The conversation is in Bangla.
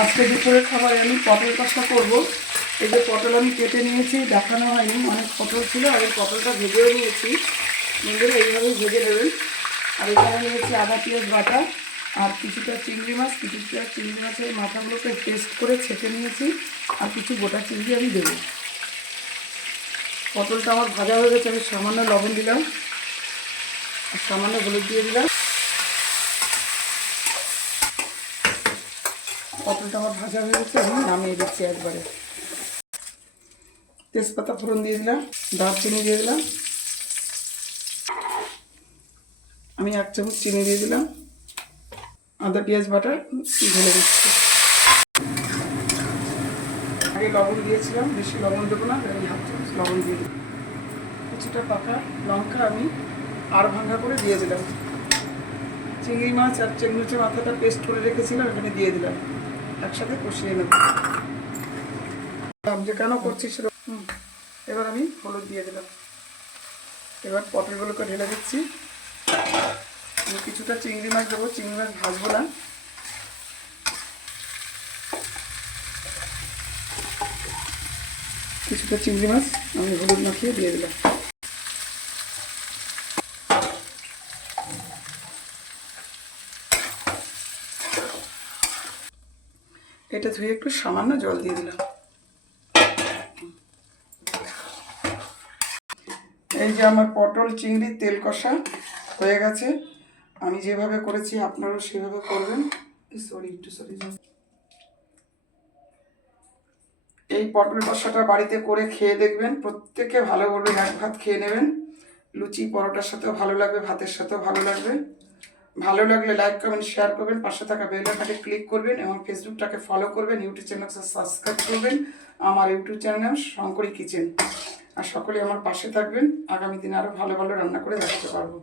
আজকে দুপুরের খাবারে আমি পটল কষা করবো। এই যে পটল আমি কেটে নিয়েছি, দেখানো হয়নি, অনেক পটল ছিল, আর এই পটলটা ভেজেও নিয়েছি। বন্ধুরা এইভাবেই ভেজে নেবেন। আর এখানে নিয়েছি আদা পেঁয়াজ বাটা, আর কিছুটা চিংড়ি মাছের মাথাগুলোকে পেস্ট করে ছেঁকে নিয়েছি, আর কিছু গোটা চিংড়ি আমি দেবো। পটলটা আমার ভাজা হয়ে গেছে, আমি সামান্য লবণ দিলাম আর সামান্য হলুদ দিয়ে দিলাম। পটলটা আমার ভাজা হয়ে গেছে, আমি নামিয়ে দিচ্ছি একবারে। তেজপাতা ফোড়ন দিয়ে দিলাম, দারচিনি দিয়ে দিলাম, আমি 1 চামচ চিনি দিয়ে দিলাম, আদা পেঁয়াজ বাটা ঢেলে দিচ্ছি। আগে লবণ দিয়েছিলাম, বেশি লবণ দেবো না, আমি 1/2 চামচ লবণ দিয়ে দিলাম। কিছুটা পাকা লঙ্কা আমি আর ভাঙা করে দিয়ে দিলাম। চিংড়ি মাছ আর চিংড়ি মাথাটা পেস্ট করে রেখেছিলাম, এখানে দিয়ে দিলাম, একসাথে কষিয়ে নেব। যে কেন করছি সেটা। এবার আমি হলুদ দিয়ে দিলাম। এবার পটলগুলোকে ঢেলে দিচ্ছি। আমি কিছুটা চিংড়ি মাছ দেবো, চিংড়ি মাছ ভাজবো না। কিছুটা চিংড়ি মাছ আমি হলুদ মাখিয়ে দিয়ে দিলাম। এটা ধুয়ে একটু সামান্য জল দিয়ে দিলাম। এই যে আমার পটল চিংড়ি তেল কষা হয়ে গেছে। আমি যেভাবে করেছি আপনারাও সেভাবে করবেন। এই পটল কষাটা বাড়িতে করে খেয়ে দেখবেন, প্রত্যেকে ভালো বলবে, 1 ভাত খেয়ে নেবেন। লুচি পরোটার সাথেও ভালো লাগবে, ভাতের সাথেও ভালো লাগবে। ভালো লাগলে লাইক কমেন্ট শেয়ার করবেন, পাশে থাকা বেল আইকনে ক্লিক করবেন এবং ফেসবুকটাকে ফলো করবেন, ইউটিউব চ্যানেলকে সাবস্ক্রাইব করবেন। আমার ইউটিউব চ্যানেল শঙ্করী কিচেন। আর সকলে আমার পাশে থাকবেন, আগামী দিনে আরও ভালো ভালো রান্না করে দেখাতে পারবো।